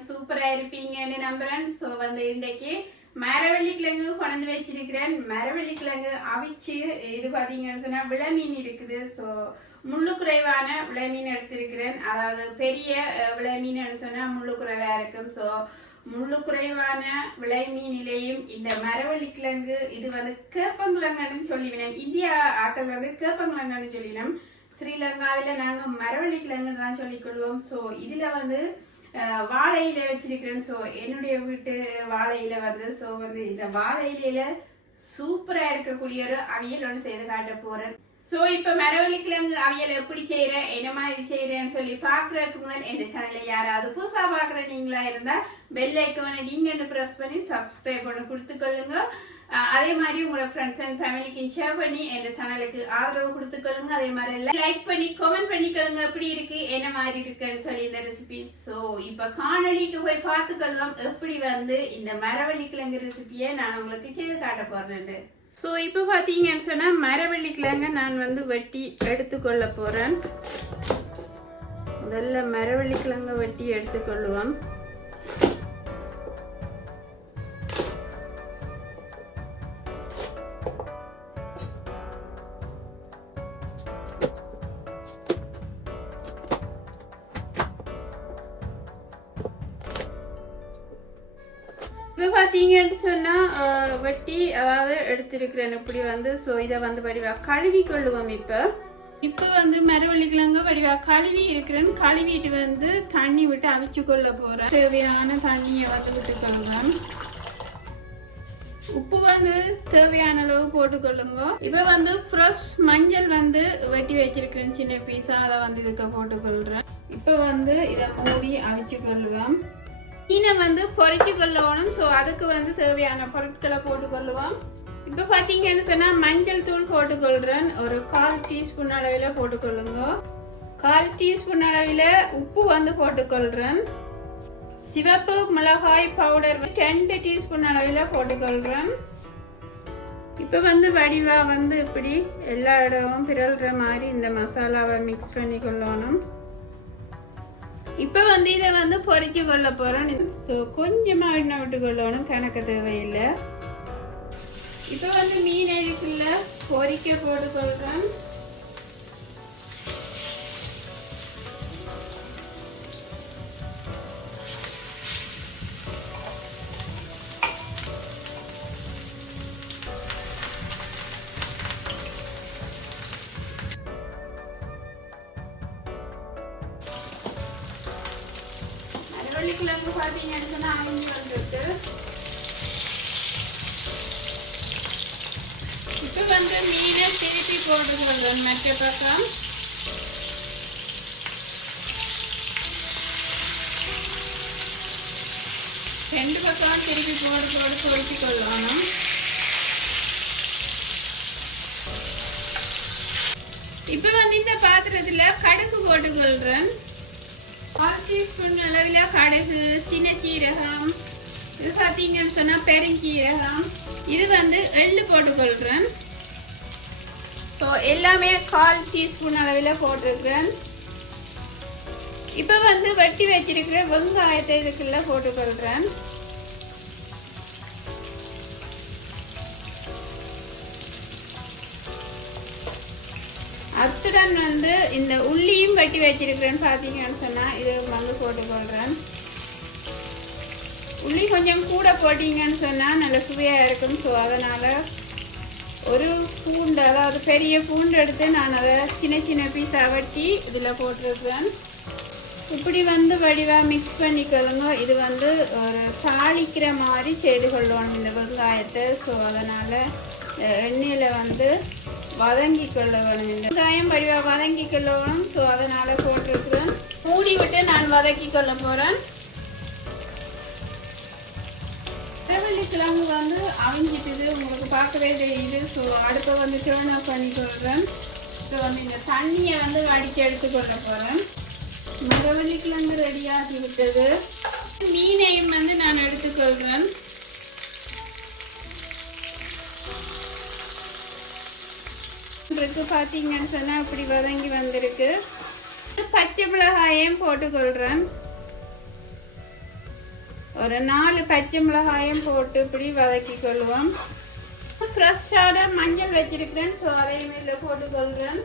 எல்லாரும் சூப்பரா இருப்பீங்கன்னு நம்புறேன். ஸோ இன்றைக்கு மரவள்ளி கிழங்கு கொண்டு வச்சிருக்கிறேன். மரவள்ளி கிழங்கு அவிச்சு இது பார்த்தீங்கன்னு சொன்னா விளமீன் இருக்குது. ஸோ முள்ளு குறைவான விளமீன் எடுத்திருக்கிறேன். அதாவது பெரிய விளமீன் சொன்னா முள்ளு குறைவா இருக்கும். ஸோ முள்ளு குறைவான விளைமீனிலையும் இந்த மரவள்ளி கிழங்கு இது கேப்பங்கிழங்குன்னு சொல்லிவினோம். இந்தியா ஆக்கள் கேப்பங்கிழங்குன்னு சொல்லினோம். ஸ்ரீலங்காவில நாங்க மரவள்ளி கிழங்கு தான் சொல்லிக்கொள்வோம். ஸோ இதுல வாழை இலை வச்சிருக்கிறேன். ஸோ என்னுடைய வீட்டு வாழை இலை ஸோ இந்த வாழை இலையில சூப்பரா இருக்கக்கூடிய ஒரு அவியல் ஒன்று செய்து காட்ட போறேன். ஸோ இப்ப மரவள்ளி கிழங்கு அவியல் எப்படி செய்யறேன், என்ன மாதிரி செய்யறேன்னு சொல்லி பாக்குறதுக்கு முதல் இந்த சேனல்ல யாராவது புதுசா பாக்குற நீங்களா இருந்தா பெல் ஐக்கானை நீங்க பிரஸ் பண்ணி சப்ஸ்கிரைப் பண்ணி கொடுத்துக்கொள்ளுங்க. அதே மாதிரி உங்களோட ஃப்ரெண்ட்ஸ் அண்ட் ஃபேமிலிக்கு ஷேர் பண்ணி இந்த சேனலுக்கு ஆதரவு கொடுத்துக்கொள்ளுங்க. அதே மாதிரி லைக் பண்ணி கமெண்ட் பண்ணிக்கொள்ளுங்க எப்படி இருக்கு என்ன மாதிரி இருக்குன்னு சொல்லி இந்த ரெசிபி. ஸோ இப்ப காணொலிக்கு போய் பார்த்துக்கொள்வோம் எப்படி இந்த மரவள்ளி கிழங்கு ரெசிபியை நான் உங்களுக்கு செய்து காட்ட போறேன். ஸோ இப்போ பார்த்தீங்கன்னு சொன்னால் மரவள்ளி கிழங்க நான் வெட்டி எடுத்துக்கொள்ள போகிறேன். முதல்ல மரவள்ளி கிழங்க வெட்டி எடுத்துக்கொள்ளுவோம். இப்போ பார்த்தீங்கன்னு சொன்னால் வெட்டி அதாவது எடுத்திருக்கிறேன் இப்படி ஸோ இதை வடிவாக கழுவி கொள்ளுவோம். இப்போ மரவள்ளி கிழங்கு வடிவாக கழுவி இருக்கிறேன். கழுவிட்டு தண்ணி விட்டு அவிச்சு கொள்ள போகிறேன். தேவையான தண்ணியை விட்டுக்கொள்ளுங்க. உப்பு தேவையான அளவு போட்டுக்கொள்ளுங்க. இப்போ ஃப்ரெஷ் மஞ்சள் வெட்டி வச்சிருக்கிறேன் சின்ன பீஸா, அதை இதுக்கு போட்டுக்கொள்கிறேன். இப்போ இதை மூடி அவிச்சு கொள்ளுவோம். மீனை பொரிச்சு கொள்ளணும். ஸோ அதுக்கு தேவையான பொருட்களை போட்டுக்கொள்ளுவோம். இப்போ பார்த்தீங்கன்னு சொன்னால் மஞ்சள் தூள் போட்டுக்கொள்கிறேன். ஒரு 1/4 டீஸ்பூன் அளவில் போட்டுக்கொள்ளுங்க. 1/4 டீஸ்பூன் அளவில் உப்பு போட்டுக்கொள்கிறேன். சிவப்பு மிளகாய் பவுடர் 2 டீஸ்பூன் அளவில் போட்டுக்கொள்கிறேன். இப்போ வடிவா இப்படி எல்லா இடமும் பிறல்ற மாதிரி இந்த மசாலாவை மிக்ஸ் பண்ணி கொள்ளணும். இப்போ இதை பொரிச்சு கொள்ள போறோம். ஸோ கொஞ்சமா எண்ணெய் விட்டு கொள்ளணும், கணக்கு தேவையில்லை. இப்போ மீன் இருக்குல்ல பொரிக்க போட்டுக்கொள்றேன். கிழங்கு பார்த்தீங்கன்னு சொன்னா அவிஞ்சு வந்துருக்கு. இப்போ மீனை திருப்பி போட்டுக்கொள்றேன் மற்ற பக்கம். ரெண்டு பக்கம் திருப்பி போட்டு பொரிச்சு கொள்ளணும். இப்போ இந்த பாத்திரத்துல கடுகு போட்டுக்கொள்றேன். 1 டீஸ்பூன் அளவில் கடுகு, சின்ன சீரகம், இது பார்த்தீங்கன்னு சொன்னால் பெருஞ்சீரகம், இது எள்ளு போட்டுக்கொள்கிறேன். ஸோ எல்லாமே 1/4 டீஸ்பூன் அளவில் போட்டிருக்கிறேன். இப்போ வெட்டி வச்சிருக்கிற வெங்காயத்தை இதுக்குள்ள போட்டுக்கொள்கிறேன். அத்துடன் இந்த உள்ளியும் வெட்டி வச்சிருக்கிறேன்னு பார்த்தீங்கன்னு சொன்னால் இது போட்டுக்கொள்கிறேன். உள்ளி கொஞ்சம் கூட போட்டிங்கன்னு சொன்னால் நல்ல சுவையாக இருக்கும். ஸோ அதனால் ஒரு பூண்டு, அதாவது பெரிய பூண்டு எடுத்து நான் அதை சின்ன சின்ன பீஸாக வெட்டி இதில் போட்டிருக்கிறேன். இப்படி வடிவாக மிக்ஸ் பண்ணிக்கொள்ளுங்க. இது ஒரு தாளிக்கிற மாதிரி செய்து கொள்ளணும் இந்த வெங்காயத்தை. ஸோ அதனால் எண்ணெயில் வதங்கி கொள்ள வேணும். இந்த வெங்காயம் வடிவாக வதங்கி கொள்ள வேணும். ஸோ அதனால போட்டிருக்கிறேன். மூடி விட்டு நான் வதக்கி கொள்ள போறேன். மரவள்ளி கிழங்கு அவிஞ்சிட்டுது, உங்களுக்கு பார்க்கவே தெரியுது. ஸோ அடுப்பை டர்ன் ஆஃப் பண்ணி கொள்றேன். ஸோ இந்த தண்ணியை வடித்து எடுத்துக்கொள்ள போறேன். மரவள்ளி கிழங்கு ரெடியாகி விட்டது. மீனையும் நான் எடுத்துக்கொள்றேன். பார்த்தீங்கன்னு சொன்னால் இப்படி வதங்கி வந்திருக்கு. பச்சை மிளகாயையும் போட்டுக்கொள்கிறேன். ஒரு 4 பச்சை மிளகாயும் போட்டு இப்படி வதக்கி கொள்வோம். ஃப்ரெஷ்ஷான மஞ்சள் வச்சிருக்கிறேன். ஸோ அதையும் இதில் போட்டுக்கொள்கிறேன்.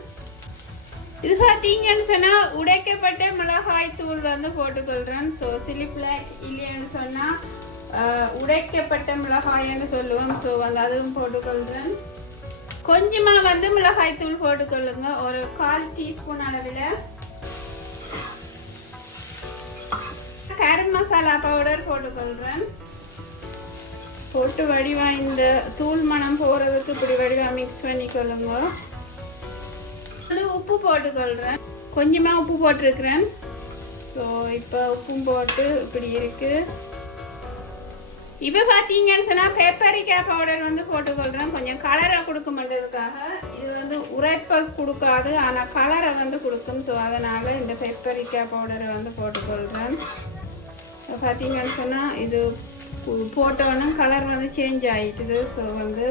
இது பார்த்தீங்கன்னு சொன்னால் உடைக்கப்பட்ட மிளகாய் தூள் வந்து போட்டுக்கொள்கிறேன். ஸோ சில்லி பிளாக் இல்லைன்னு சொன்னால் உடைக்கப்பட்ட மிளகாய்ன்னு சொல்லுவோம். ஸோ வந்து அதுவும் போட்டுக்கொள்கிறேன். கொஞ்சமாக வந்து மிளகாய் தூள் போட்டுக்கொள்ளுங்க. ஒரு 1/4 டீஸ்பூன் அளவில் கரம் மசாலா பவுடர் போட்டுக்கொள்கிறேன். போட்டு வடிவா இந்த தூள் மணம் போகிறதுக்கு இப்படி வடிவா மிக்ஸ் பண்ணிக்கொள்ளுங்க. அது உப்பு போட்டுக்கொள்கிறேன். கொஞ்சமாக உப்பு போட்டிருக்கிறேன். ஸோ இப்போ உப்பும் போட்டு இப்படி இருக்கு. இப்போ பார்த்தீங்கன்னு சொன்னால் பெப்பரிக்கா பவுடர் வந்து போட்டுக்கொள்கிறேன். கொஞ்சம் கலரை கொடுக்க மாட்டதுக்காக. இது வந்து உரைப்பை கொடுக்காது, ஆனால் கலரை வந்து கொடுக்கும். ஸோ அதனால் இந்த பெப்பரிக்கா பவுடரை வந்து போட்டுக்கொள்கிறேன். இப்போ பார்த்தீங்கன்னு சொன்னால் இது போட்டோன்னா கலர் வந்து சேஞ்ச் ஆகிட்டுது. ஸோ வந்து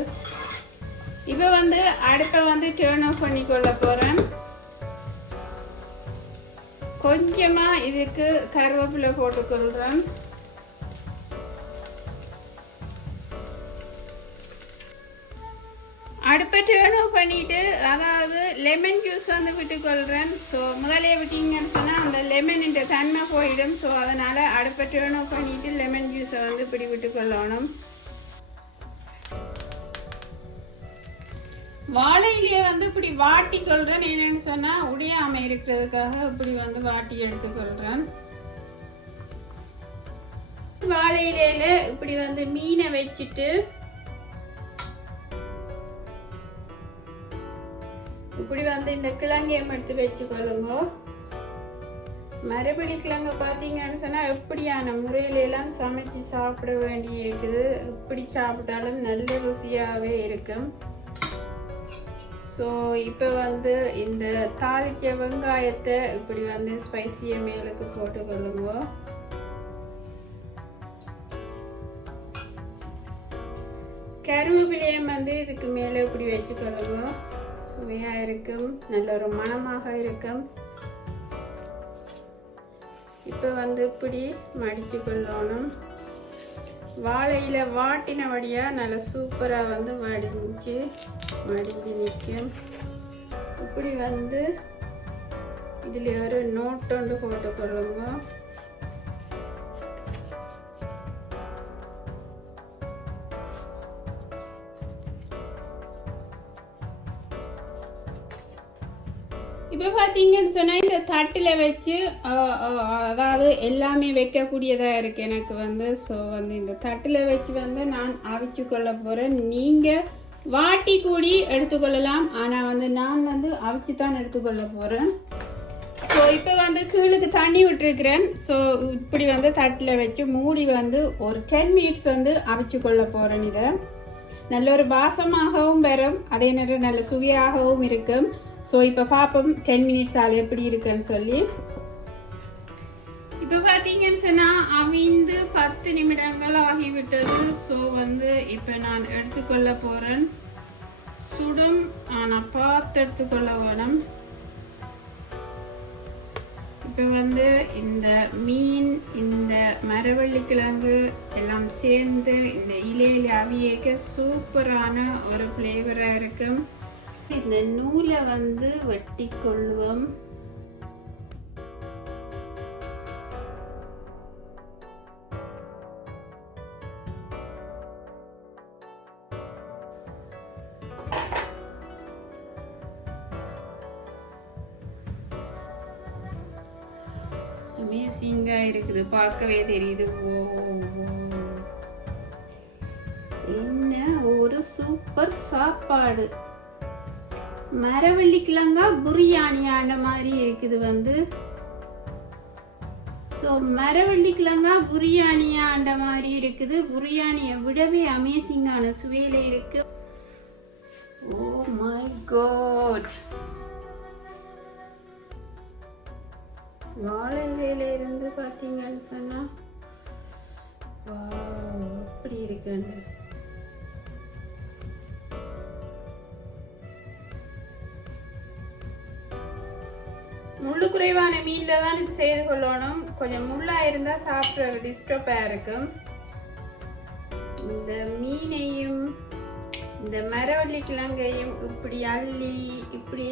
இப்போ வந்து அடுப்பை வந்து டேர்ன் ஆஃப் பண்ணிக்கொள்ள போகிறேன். கொஞ்சமாக இதுக்கு கருவேப்பிலை போட்டுக்கொள்கிறேன். அடுப்பை டேர்ன் ஆஃப் பண்ணிவிட்டு அதாவது லெமன் ஜூஸ் வந்து விட்டுக்கொள்கிறேன். ஸோ முதலே விட்டீங்கன்னு சொன்னால் அந்த லெமனின் தன்மை போயிடும். ஸோ அதனால் அடுப்பை டேர்ன் ஆஃப் பண்ணிவிட்டு லெமன் ஜூஸை வந்து இப்படி விட்டுக்கொள்ளணும். வாழையிலேயே வந்து இப்படி வாட்டி கொள்கிறேன். என்னென்னு சொன்னால் உடையாமல் இருக்கிறதுக்காக இப்படி வந்து வாட்டி எடுத்துக்கொள்கிறேன். வாழையில இப்படி வந்து மீனை வச்சுட்டு இப்படி வந்து இந்த கிழங்கையும் எடுத்து வச்சுக்கொள்ளுங்க. மரவள்ளி கிழங்கு பார்த்தீங்கன்னு சொன்னால் எப்படியான முறையிலெல்லாம் சமைச்சு சாப்பிட வேண்டி இருக்குது. இப்படி சாப்பிட்டாலும் நல்ல ருசியாகவே இருக்கும். ஸோ இப்போ வந்து இந்த தாளிச்ச வெங்காயத்தை இப்படி வந்து ஸ்பைசியை மேலுக்கு போட்டுக்கொள்ளுங்க. கருவேப்பிலையும் வந்து இதுக்கு மேலே இப்படி வச்சுக்கொள்ளுங்க. சுவையாக இருக்கும், நல்ல ஒரு மணமாக இருக்கும். இப்போ வந்து இப்படி மடித்து கொள்ளணும். வாழையில வாட்டினபடியாக நல்ல சூப்பராக வந்து மடிஞ்சு நிற்கும். இப்படி வந்து இதில் ஒரு நோட் ஒன்று போட்டுக்கொள்ளுங்க. இப்போ பார்த்தீங்கன்னு சொன்னால் இந்த தட்டில் வச்சு அதாவது எல்லாமே வைக்கக்கூடியதாக இருக்குது எனக்கு வந்து. ஸோ வந்து இந்த தட்டில் வச்சு வந்து நான் அவிச்சு கொள்ள போகிறேன். நீங்கள் வாட்டி கூடி எடுத்துக்கொள்ளலாம், ஆனால் வந்து நான் வந்து அவிச்சு தான் எடுத்துக்கொள்ள போகிறேன். ஸோ இப்போ வந்து கீழுக்கு தண்ணி விட்டுருக்கிறேன். ஸோ இப்படி வந்து தட்டில் வச்சு மூடி வந்து ஒரு 10 மினிட்ஸ் வந்து அவிச்சு கொள்ள போகிறேன். இதை நல்ல ஒரு வாசமாகவும் வரும், அதே நேரம் நல்ல சுவையாகவும் இருக்கும். ஸோ இப்போ பார்ப்போம் 10 மினிட்ஸ் ஆள் எப்படி இருக்குன்னு சொல்லி. இப்போ பார்த்தீங்கன்னு சொன்னால் அவிந்து 10 நிமிடங்கள் ஆகிவிட்டது. ஸோ வந்து இப்போ நான் எடுத்துக்கொள்ள போகிறேன். சுடும் ஆனால் பார்த்து எடுத்துக்கொள்ள வேணும். இப்போ வந்து இந்த மீன், இந்த மரவள்ளி கிழங்கு எல்லாம் சேர்ந்து இந்த இலையில அவியேக்க சூப்பரான ஒரு ஃப்ளேவராக இருக்கும். இந்த நூலை வந்து வெட்டி கொள்ளுவோம். அமேசிங்கா இருக்குது, பார்க்கவே தெரியுது. என்ன ஒரு சூப்பர் சாப்பாடு. மரவள்ளி கிழங்கா பிரியாணி ஆண்ட மாதிரி இருக்குது வந்து. ஸோ மரவள்ளி கிழங்கா பிரியாணி ஆண்ட மாதிரி இருக்குது. பிரியாணியை விடவே அமேசிங்கான சுவையில இருக்கு. Oh my god. வாழை இலையில இருந்து பார்த்தீங்கன்னு சொன்னா எப்படி இருக்கு. முள்ளு குறைவான மீனில் தான் இது செய்து கொள்ளணும். கொஞ்சம் முள்ளாக இருந்தால் சாப்பிட்ற டிஸ்டர்பாக இருக்கும். இந்த மீனையும் இந்த மரவள்ளி கிழங்கையும் இப்படி அள்ளி இப்படி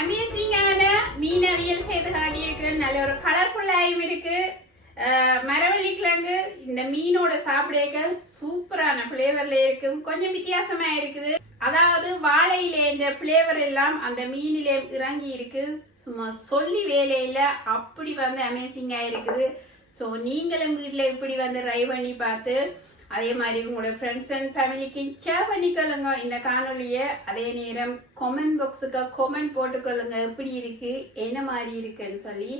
அமேசிங்கான மீன் அவியல் செய்து காட்டியிருக்கிற நல்ல ஒரு கலர்ஃபுல்லாகவும் இருக்கு. மரவள்ளி கிழங்கு இந்த மீனோட சாப்பிட சூப்பரான பிளேவர்ல இருக்கும். கொஞ்சம் வித்தியாசமா இருக்குது. அதாவது வாழையில இந்த பிளேவர் எல்லாம் அந்த மீனிலே இறங்கி இருக்கு. சும்மா சொல்லி வேலையில அப்படி வந்து அமேசிங்கா இருக்குது. ஸோ நீங்களும் வீட்டில் இப்படி வந்து ட்ரை பண்ணி பார்த்து அதே மாதிரி உங்களோட ஃப்ரெண்ட்ஸ் அண்ட் ஃபேமிலிக்கு ஷேர் பண்ணிக்கொள்ளுங்க இந்த காணொலியை. அதே நேரம் கமெண்ட் பாக்ஸுக்கு கமெண்ட் போட்டுக்கொள்ளுங்க எப்படி இருக்கு என்ன மாதிரி இருக்குன்னு சொல்லி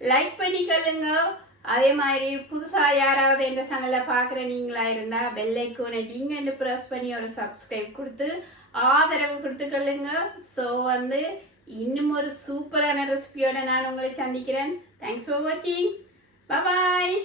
லைக் பண்ணிக்கொள்ளுங்க. அதே மாதிரி புதுசாக யாராவது இந்த சேனலை பார்க்குற நீங்களா இருந்தால் பெல் ஐக்கானை டிங்கன்னு ப்ரெஸ் பண்ணி ஒரு சப்ஸ்கிரைப் கொடுத்து ஆதரவு கொடுத்துக்கொள்ளுங்க. ஸோ வந்து இன்னும் ஒரு சூப்பரான ரெசிபியோட நான் உங்களை சந்திக்கிறேன். தேங்க்ஸ் ஃபார் வாட்சிங். பாய்.